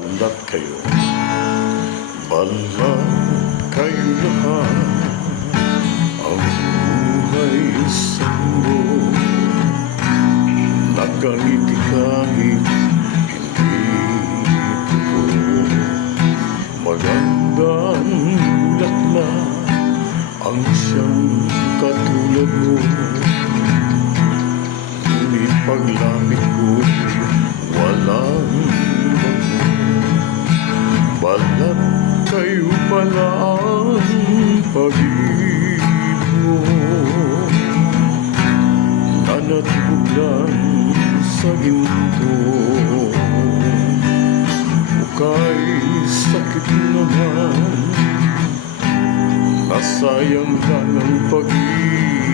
Balat kayo, balat kayo lahat. Ang buhay sa mundo, nagangiti kahit hindi totoo. Magandang mulat na ang siyang katulad mo, ngunit paglamig ko'y walang bago. Balat kayo pala ang pag-ibig mo, na natublan sa ginto. Uka'y sakit naman, nasayang lang ang pag-ibig